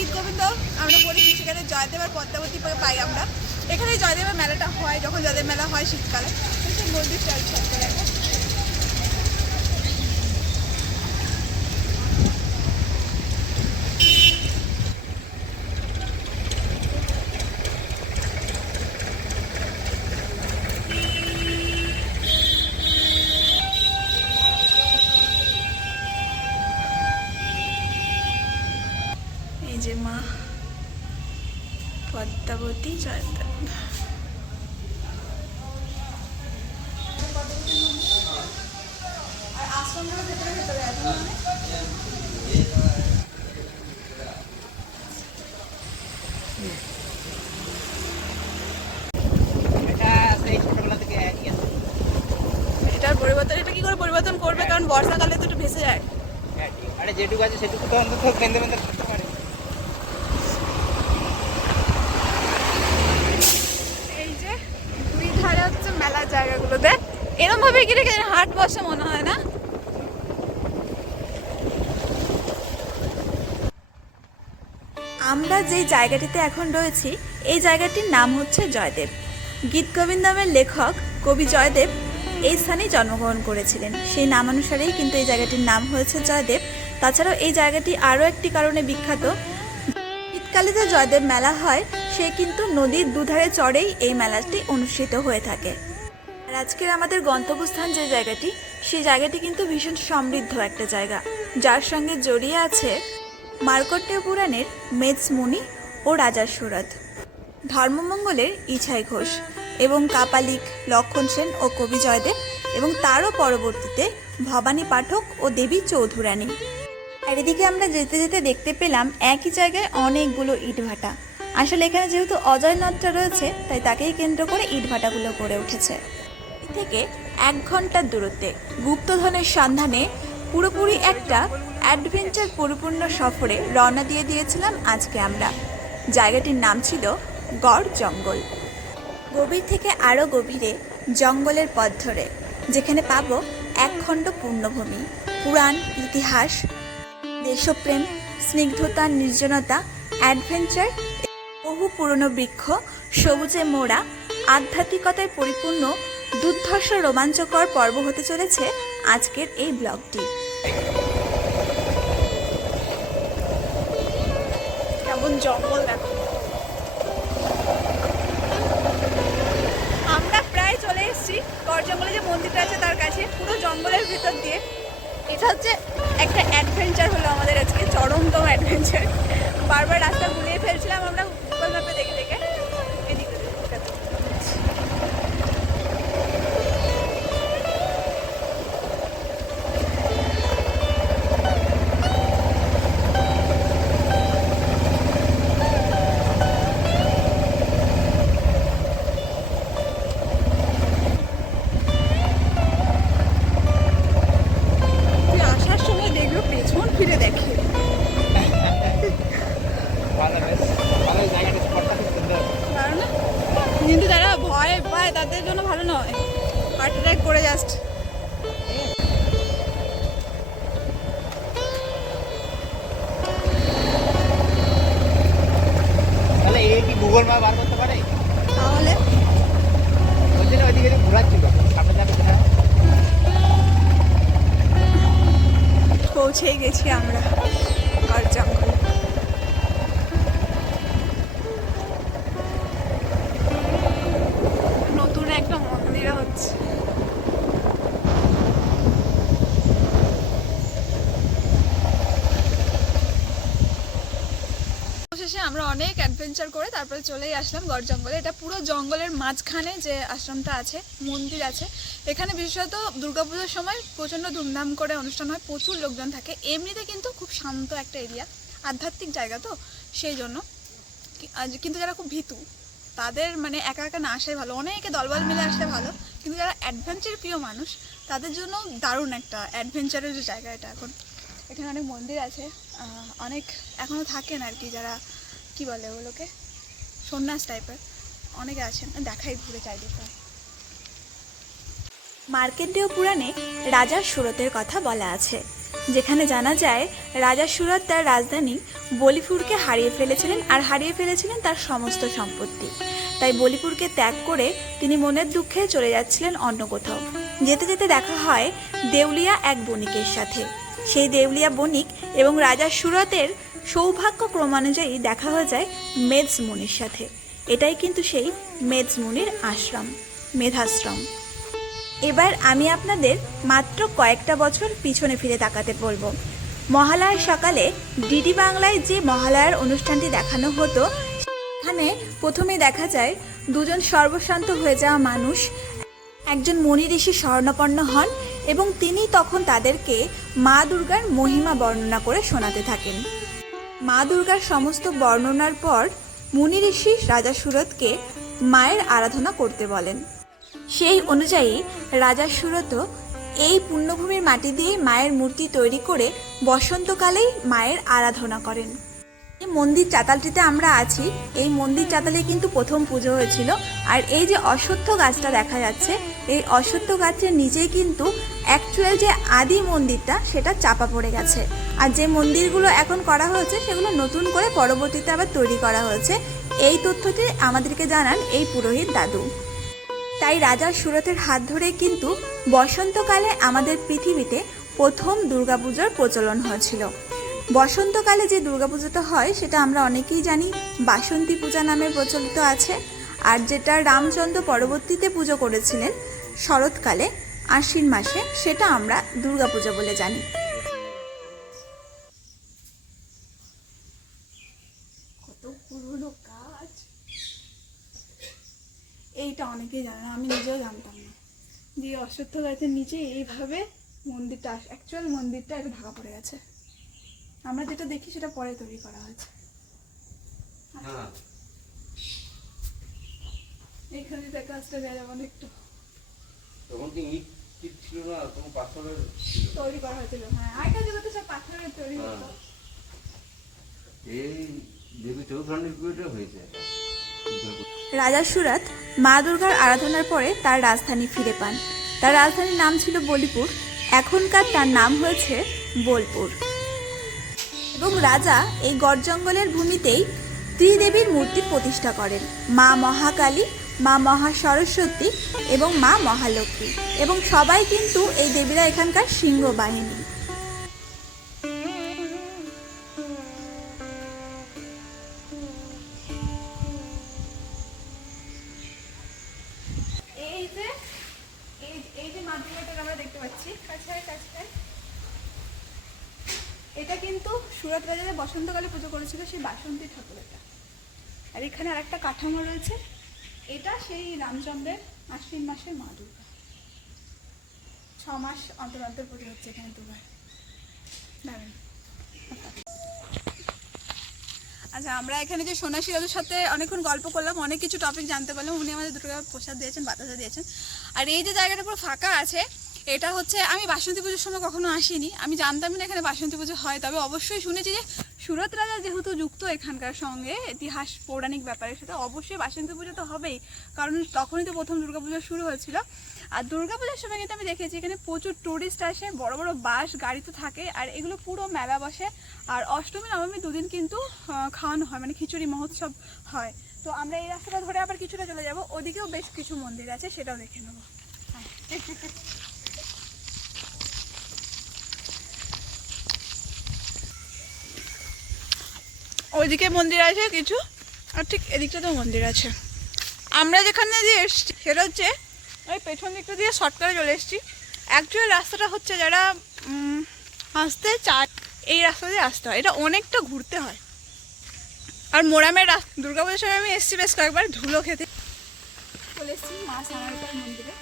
গীত গোবিন্দ আমরা বলি, সেখানে জয়দেব আর পদ্মাবতী পাই আমরা। এখানে জয়দেবের মেলাটা হয়, যখন জয়দেব মেলা হয় শীতকালে, সেই মন্দির চল করে যে মা পদ্মাবতী জয়দেব। এটার পরিবর্তন, এটা কি করে পরিবর্তন করবে? কারণ বর্ষাকালে তো একটু ভেসে যায়। আরে যেটুকু আছে সেটুকু তো অন্তত বেঁধে বেঁধে করতে পারে। এই যে দুই ধারে হচ্ছে মেলার জায়গাগুলোতে এরকম ভাবে কি রেখে হাট বসে মনে হয় না? আমরা যে জায়গাটিতে এখন রয়েছি এই জায়গাটির নাম হচ্ছে জয়দেব। গীত গোবিন্দমের লেখক কবি জয়দেব এই স্থানেই জন্মগ্রহণ করেছিলেন, সেই নামানুসারেই কিন্তু এই জায়গাটির নাম হয়েছে জয়দেব। তাছাড়াও এই জায়গাটি আরও একটি কারণে বিখ্যাত, শীতকালে যে জয়দেব মেলা হয় সে কিন্তু নদীর দুধারে চড়েই এই মেলাটি অনুষ্ঠিত হয়ে থাকে। আর আজকের আমাদের গন্তব্যস্থান যে জায়গাটি, সেই জায়গাটি কিন্তু ভীষণ সমৃদ্ধ একটা জায়গা, যার সঙ্গে জড়িয়ে আছে মার্কণ্ডেয় পুরাণের মেজ মুনি ও রাজার সুরত, ধর্মমঙ্গলের ইছাই ঘোষ এবং কাপালিক, লক্ষণ সেন ও কবি জয়দেব, এবং তারও পরবর্তীতে ভবানী পাঠক ও দেবী চৌধুরানী। আর এদিকে আমরা যেতে যেতে দেখতে পেলাম একই জায়গায় অনেকগুলো ইটভাটা। আসলে এখানে যেহেতু অজয় নদটা রয়েছে তাই তাকেই কেন্দ্র করে ইটভাটাগুলো গড়ে উঠেছে। এ থেকে 1 ঘন্টার দূরত্বে গুপ্তধনের সন্ধানে পুরোপুরি একটা অ্যাডভেঞ্চার পরিপূর্ণ সফরে রওনা দিয়ে দিয়েছিলাম আজকে আমরা। জায়গাটির নাম ছিল গড় জঙ্গল। গভীর থেকে আরও গভীরে জঙ্গলের পথ ধরে যেখানে পাবো একখণ্ড পূর্ণভূমি, পুরাণ, ইতিহাস, দেশপ্রেম, স্নিগ্ধতা, নির্জনতা, অ্যাডভেঞ্চার, বহু পুরনো বৃক্ষ, সবুজে মোড়া, আধ্যাত্মিকতায় পরিপূর্ণ দুর্ধর্ষ রোমাঞ্চকর পর্ব হতে চলেছে আজকের এই ব্লগটি। কেমন জঙ্গল দেখো! আমরা প্রায় চলে এসেছি গড় জঙ্গলে যে মন্দিরটা আছে তার কাছে, পুরো জঙ্গলের ভিতর দিয়ে। এটা হচ্ছে একটা অ্যাডভেঞ্চার হলো আমাদের আজকে, চরমতম অ্যাডভেঞ্চার। বারবার রাস্তা ঘুরিয়ে ফেলছিলাম আমরা গুগল ম্যাপে দেখে দেখে। এদিকে ফিরে দেখে। কিন্তু যারা ভয় পায় তাদের জন্য ভালো নয়, হার্ট অ্যাটাক করে জাস্ট। তাহলে এই কি গুগল ম্যাপ বার করতে পারে? তাহলে ওইদিকে ঘোরাচ্ছিল সামনে যাবে কিনা। পৌঁছেই গেছি আমরা গড় জঙ্গল। নতুন একটা মন্দির হচ্ছে। শেষে আমরা অনেক অ্যাডভেঞ্চার করে তারপরে চলেই আসলাম গড় জঙ্গলে। এটা পুরো জঙ্গলের মাঝখানে যে আশ্রমটা আছে, মন্দির আছে, এখানে বিশেষত দুর্গাপুজোর সময় প্রচণ্ড ধুমধাম করে অনুষ্ঠান হয়, প্রচুর লোকজন থাকে। এমনিতে কিন্তু খুব শান্ত একটা এরিয়া, আধ্যাত্মিক জায়গা তো সেই জন্য। কিন্তু যারা খুব ভীতু তাদের মানে একা একা না আসাই ভালো, অনেকে দলবল মিলে আসলে ভালো, কিন্তু যারা অ্যাডভেঞ্চার প্রিয় মানুষ তাদের জন্য দারুণ একটা অ্যাডভেঞ্চারের যে জায়গা এটা। এখন এখানে অনেক মন্দির আছে, অনেক এখনও থাকেন আর কি, যারা কি বলে ওগুলোকে সন্ন্যাস টাইপের অনেকে আছেন, দেখাই ঘুরে চারিদিকে। মার্কণ্ডেয় পুরাণে রাজার সুরতের কথা বলা আছে, যেখানে জানা যায় রাজা সুরত তার রাজধানী বলিপুরকে হারিয়ে ফেলেছিলেন আর হারিয়ে ফেলেছিলেন তার সমস্ত সম্পত্তি। তাই বলিপুরকে ত্যাগ করে তিনি মনের দুঃখে চলে যাচ্ছিলেন অন্য কোথাও। যেতে যেতে দেখা হয় দেউলিয়া এক বণিকের সাথে। সেই দেউলিয়া বণিক এবং রাজা সুরতের সৌভাগ্য ক্রমানুযায়ী দেখা হয়ে যায় মেধস মুনির সাথে। এটাই কিন্তু সেই মেধস মুনির আশ্রম, মেধাশ্রম। এবার আমি আপনাদের মাত্র কয়েকটা বছর পিছনে ফিরে তাকাতে বলবো। মহালয়ার সকালে ডিডি বাংলায় যে মহালয়ার অনুষ্ঠানটি দেখানো হতো, এখানে প্রথমেই দেখা যায় দুজন সর্বশান্ত হয়ে যাওয়া মানুষ, একজন মণি ঋষি স্বর্ণপন্ন হন এবং তিনি তখন তাদেরকে মা দুর্গার মহিমা বর্ণনা করে শোনাতে থাকেন। মা দুর্গার সমস্ত বর্ণনার পর মুনি ঋষি রাজা সুরতকে মায়ের আরাধনা করতে বলেন। সেই অনুযায়ী রাজা সুরত এই পুণ্যভূমির মাটি দিয়ে মায়ের মূর্তি তৈরি করে বসন্তকালেই মায়ের আরাধনা করেন। এই মন্দির চাতালটিতে আমরা আছি, এই মন্দির চাতালে কিন্তু প্রথম পুজো হয়েছিল। আর এই যে অশ্বত্থ গাছটা দেখা যাচ্ছে, এই অশ্বত্থ গাছের নিচেই কিন্তু অ্যাকচুয়াল যে আদি মন্দিরটা সেটা চাপা পড়ে গেছে। আর যে মন্দিরগুলো এখন করা হয়েছে সেগুলো নতুন করে পরবর্তীতে আবার তৈরি করা হয়েছে। এই তথ্যটি আমাদেরকে জানান এই পুরোহিত দাদু। তাই রাজা সুরতের হাত ধরে কিন্তু বসন্তকালে আমাদের পৃথিবীতে প্রথম দুর্গাপূজার প্রচলন হয়েছিল। বসন্তকালে যে দুর্গাপূজাটা হয় সেটা আমরা অনেকেই জানি বাসন্তী পূজা নামে প্রচলিত আছে। আর যেটা রামচন্দ্র পরবর্তীতে পুজো করেছিলেন শরৎকালে আশ্বিন মাসে, সেটা আমরা দুর্গাপূজা বলে জানি। কত পুরনো কাজ, এইটা অনেকেই জানে না, আমি নিজেও জানতাম না যে অশ্বত্থ গাছের নিচে এইভাবে মন্দিরটা, অ্যাকচুয়াল মন্দিরটা একটু ঢাকা পড়ে গেছে। আমরা যেটা দেখি সেটা পরে তৈরি করা হয়েছে। এইখানে দেখা আসতে যায় যেমন একটু তখন কি ইট ছিল না, তখন পাথরের তৈরি করা হয়েছিল। হ্যাঁ, আগেকার যুগে তো সব পাথরের তৈরি হতো। এই দেবী চৌধুরানীর বিয়েটা হয়েছে। রাজা সুরত মা দুর্গার আরাধনার পরে তার রাজধানী ফিরে পান। তার রাজধানীর নাম ছিল বলিপুর, এখনকার তার নাম হয়েছে বোলপুর। এবং রাজা এই গড় জঙ্গলের ভূমিতেই ত্রিদেবীর মূর্তি প্রতিষ্ঠা করেন, মা মহাকালী, মা মহা সরস্বতী এবং মা মহালক্ষ্মী। এবং সবাই কিন্তু এই দেবীরা এখানকার সিংহ বাহিনী। এই যে মা দুর্গাটা আমরা দেখতে পাচ্ছি এটা কিন্তু সুরত রাজা বসন্তকালে পুজো করেছিল সেই বাসন্তী ঠাকুরটা। আর এখানে আরেকটা কাঠামো রয়েছে, এটা সেই রামচন্দ্রের আশ্বিন মাসের মা দুর্গা। 6 মাস অন্তর অন্তর পুজো হচ্ছে এখানে দুবার। দাঁড়ান। আচ্ছা, আমরা এখানে যে সন্ন্যাসী দাদুর সাথে অনেকক্ষণ গল্প করলাম, অনেক কিছু টপিক জানতে পারলাম। উনি আমাদের 2 টাকা প্রসাদ দিয়েছেন, বাতাসা দিয়েছেন। আর এই যে জায়গাটা পুরো ফাঁকা আছে, এটা হচ্ছে, আমি বাসন্তী পুজোর সময় কখনো আসিনি, আমি জানতাম না এখানে বাসন্তী পুজো হয়। তবে অবশ্যই শুনেছি যে সুরত রাজা যেহেতু যুক্ত এখানকার সঙ্গে ইতিহাস পৌরাণিক ব্যাপারের সাথে, অবশ্যই বাসন্তী পুজো তো হবেই, কারণ তখনই তো প্রথম দুর্গাপুজো শুরু হয়েছিল। আর দুর্গাপূজার সময় কিন্তু আমি দেখেছি এখানে প্রচুর টুরিস্ট আসে, বড় বড় বাস গাড়ি তো থাকে, আর এগুলো পুরো মেলা বসে। আর অষ্টমী নবমী 2 দিন কিন্তু খাওয়ানো হয়, মানে খিচুড়ি মহোৎসব হয়। তো আমরা এই রাস্তাটা ধরে আবার কিছুটা চলে যাব, ওদিকেও বেশ কিছু মন্দির আছে, সেটাও দেখে নেবো। ওইদিকে মন্দির আছে কিছু, আর ঠিক এদিকটাতেও মন্দির আছে। আমরা যেখানে দিয়ে এসছি সেটা হচ্ছে ওই পেছন দিকটা দিয়ে শর্টকাটে চলে এসেছি। অ্যাকচুয়াল রাস্তাটা হচ্ছে যারা আসতে চায় এই রাস্তা দিয়ে আসতে হয়, এটা অনেকটা ঘুরতে হয়। আর মোরামের দুর্গাপুজোর সময় আমি এসেছি বেশ কয়েকবার ধুলো খেতে। চলে এসেছি মা শ্যামারূপার মন্দিরে।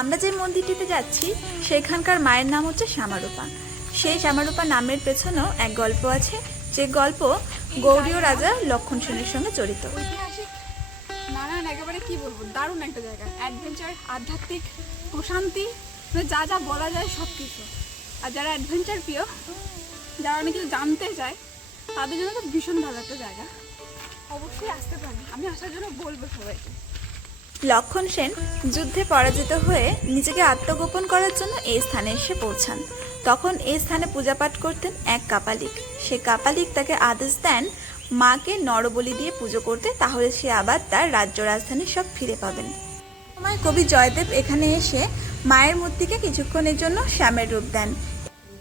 আমরা যে মন্দিরটিতে যাচ্ছি সেখানকার মায়ের নাম হচ্ছে শ্যামারূপা। সেই শ্যামারূপা নামের পেছনেও এক গল্প আছে, যে গল্প গৌড়ীয় রাজা লক্ষণ সেনের সঙ্গে জড়িত। ঐতিহাসিক নানান, একেবারে কি বলবো, দারুণ একটা জায়গা, অ্যাডভেঞ্চার, আধ্যাত্মিক, প্রশান্তি, যা যা বলা যায় সব কিছু। আর যারা অ্যাডভেঞ্চার প্রিয়, যারা অনেক কিছু জানতে চায়, তাদের জন্য তো ভীষণ ভালো একটা জায়গা, অবশ্যই আসতে পারে। আমি আসার জন্য বলবো সবাইকে। লক্ষণ সেন যুদ্ধে পরাজিত হয়ে নিজেকে আত্মগোপন করার জন্য এই স্থানে এসে পৌঁছান। তখন এই স্থানে পূজাপাঠ করতেন এক কাপালিক। সে কাপালিক তাকে আদেশ দেন মাকে নরবলি দিয়ে পুজো করতে, তাহলে সে আবার তার রাজ্য রাজধানী সব ফিরে পাবেন। সময় কবি জয়দেব এখানে এসে মায়ের মূর্তিকে কিছুক্ষণের জন্য শ্যামের রূপ দেন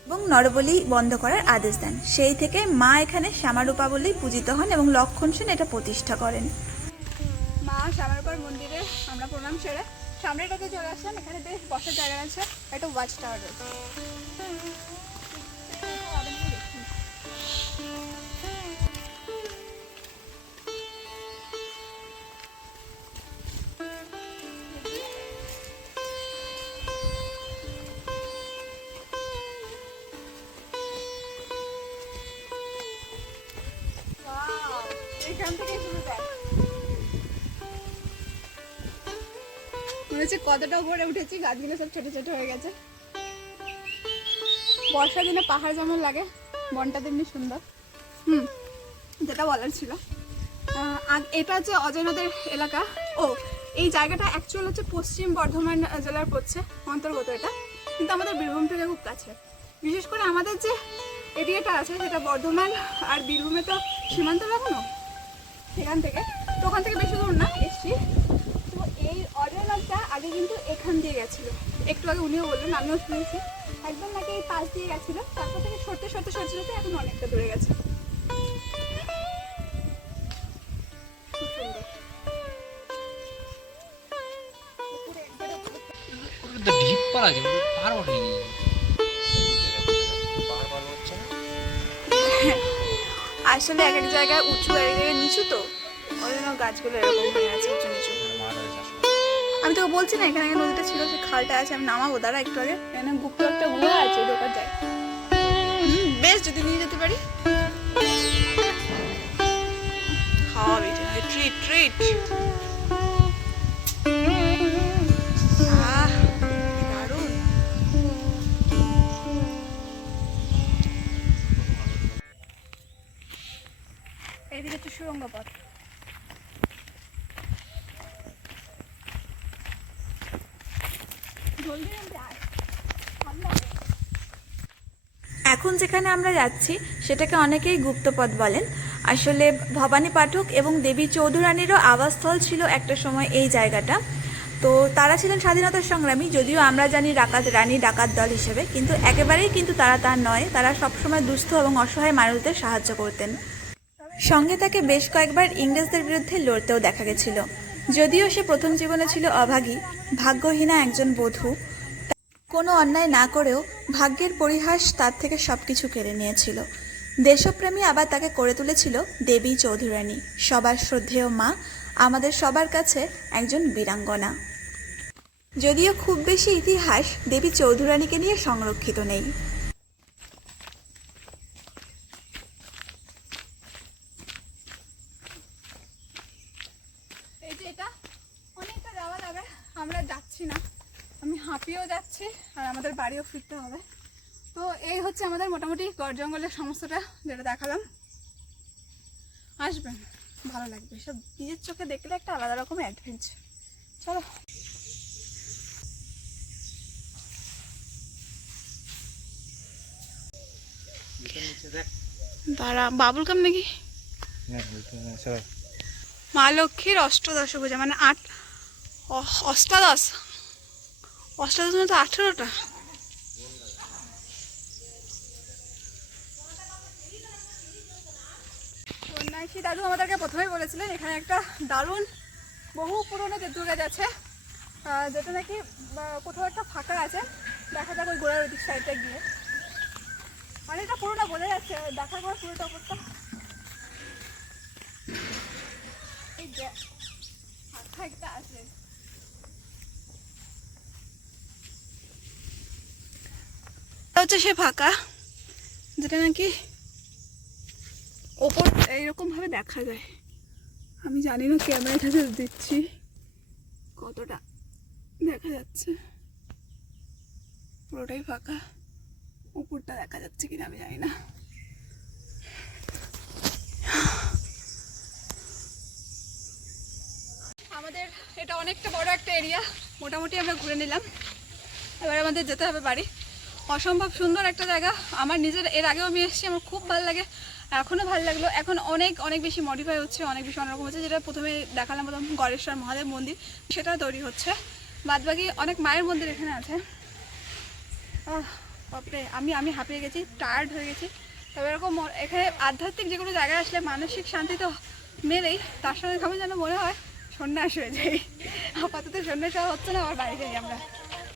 এবং নরবলি বন্ধ করার আদেশ দেন। সেই থেকে মা এখানে শ্যামারূপা বলেই পূজিত হন এবং লক্ষণ সেন এটা প্রতিষ্ঠা করেন। মা শ্যামারূপার মন্দিরে আমরা প্রণাম সেরে সামনেটাতে চলে আসলাম। এখানে বেশ বসার জায়গা আছে, একটা ওয়াচ টাওয়ার রয়েছে। এখান থেকে শুরু কর। মনে হচ্ছে কতটা উপরে উঠেছি, গাছগুলো সব ছোট ছোট হয়ে গেছে। বর্ষার দিনে পাহাড় যেমন লাগে, বনটা তেমনি সুন্দর। যেটা বলার ছিল, এটা হচ্ছে অজয় নদের এলাকা। ও এই জায়গাটা অ্যাকচুয়াল হচ্ছে পশ্চিম বর্ধমান জেলার পড়ছে অন্তর্গত এটা, কিন্তু আমাদের বীরভূম থেকে খুব কাছে। বিশেষ করে আমাদের যে এরিয়াটা আছে সেটা বর্ধমান আর বীরভূমে তো সীমান্ত লাগানো, সেখান থেকে তো ওখান থেকে বেশি দূর না এসছি। তো এই অজয় নদটা আগে কিন্তু এখান দিয়ে গেছিলো, একটু আগে উনিও বললেন, আমিও শুনেছি একদম নাকি এই পাশ দিয়ে গেছিলো, তারপর থেকে সরতে সরতে সরতে সরতে এখন অনেকটা দূরে গেছে। আসলে এক এক জায়গায় উঁচু, এক এক জায়গায় নিচু, তো ওই জন্য গাছগুলো এরকম হয়ে আছে উঁচু নিচু। আমি তোকে বলছি না এখানে নদীটা ছিল, সে খালটা আছে, আমি নামাবো দাঁড়া একটু আগে। এখানে গুপ্ত একটা গুহা আছে, ঢোকার যায়। বেশ যদি নিয়ে যেতে পারি, খাওয়াবি ট্রিট ট্রিট। দারুণ। এইদিকে হচ্ছে সুরঙ্গ পথ। এখন যেখানে আমরা যাচ্ছি সেটাকে অনেকেই গুপ্তপথ বলেন। আসলে ভবানী পাঠক এবং দেবী চৌধুরানীরও আবাসস্থল ছিল একটা সময় এই জায়গাটা। তো তারা ছিলেন স্বাধীনতার সংগ্রামী, যদিও আমরা জানি রানী ডাকাত দল হিসেবে, কিন্তু একেবারেই কিন্তু তারা তা নয়। তারা সবসময় দুস্থ এবং অসহায় মানুষদের সাহায্য করতেন। সঙ্গে তাকে বেশ কয়েকবার ইংরেজদের বিরুদ্ধে লড়তেও দেখা গেছিল। যদিও সে প্রথম জীবনে ছিল অভাগী, ভাগ্যহীনা একজন বধূ, কোনো অন্যায় না করেও ভাগ্যের পরিহাস তার থেকে সবকিছু কেড়ে নিয়েছিল। দেশপ্রেমী আবার তাকে করে তুলেছিল দেবী চৌধুরানী, সবার শ্রদ্ধেয় মা, আমাদের সবার কাছে একজন বীরাঙ্গনা। যদিও খুব বেশি ইতিহাস দেবী চৌধুরানীকে নিয়ে সংরক্ষিত নেই। এই যে এটা অনেকটা যাওয়া যাবে, আমরা যাচ্ছি না, আমি হাঁপিয়েও যাচ্ছি আর আমাদের বাড়িও ফিরতে হবে। তো এই হচ্ছে আমাদের মোটামুটি গড় জঙ্গলের সমস্তটা, যেটা দেখালাম। আসবেন, ভালো লাগবে, সব নিজের চোখে দেখলে একটা আলাদা রকমের অ্যাডভেঞ্চার। চলো। দাঁড়া, বাবুল কাম নাকি? মা লক্ষ্মীর অষ্টদশ পূজা, মানে অষ্টাদশ মানে তো 18টা। সন্ন্যাসী দাদু আমাদেরকে প্রথমেই বলেছিলেন এখানে একটা দারুণ বহু পুরনো তেঁতুল গাছ আছে, যেটা নাকি কোথাও একটা ফাঁকা আছে। দেখা যাক ওই গোড়ার ওদিক সাইডটা গিয়ে, অনেকটা পুরোটা বোঝা যাচ্ছে, দেখার পর পুরোটা উপরটা এই ফাঁকা একটা আছে। হচ্ছে সে ফাঁকা যেটা নাকি ওপর এইরকম ভাবে দেখা যায়। আমি জানি না ক্যামেরাটাতে দিচ্ছি কতটা দেখা যাচ্ছে, পুরোটাই ফাঁকা, উপরটা দেখা যাচ্ছে কিনা আমি জানি না। আমাদের আমাদের এটা অনেকটা বড় একটা এরিয়া, মোটামুটি আমরা ঘুরে নিলাম। এবার আমাদের যেতে হবে বাড়ি। অসম্ভব সুন্দর একটা জায়গা, আমার নিজের এর আগেও আমি এসেছি, আমার খুব ভালো লাগে, এখনও ভালো লাগলো। এখন অনেক অনেক বেশি মডিফাই হচ্ছে, অনেক বেশি অন্যরকম হচ্ছে। যেটা প্রথমে দেখালাম প্রথম গড়েশ্বর মহাদেব মন্দির, সেটাও তৈরি হচ্ছে। বাদবাকি অনেক মায়ের মন্দির এখানে আছে। বাপরে, আমি হাঁপিয়ে গেছি, টায়ার্ড হয়ে গেছি। তবে এরকম এখানে আধ্যাত্মিক যে কোনো জায়গায় আসলে মানসিক শান্তি তো মেলেই, তার সঙ্গে আমি যেন মনে হয় সন্ন্যাস হয়ে যাই। আপাতত সন্ন্যাস হওয়া হচ্ছে না, আবার বাড়ি যাই আমরা।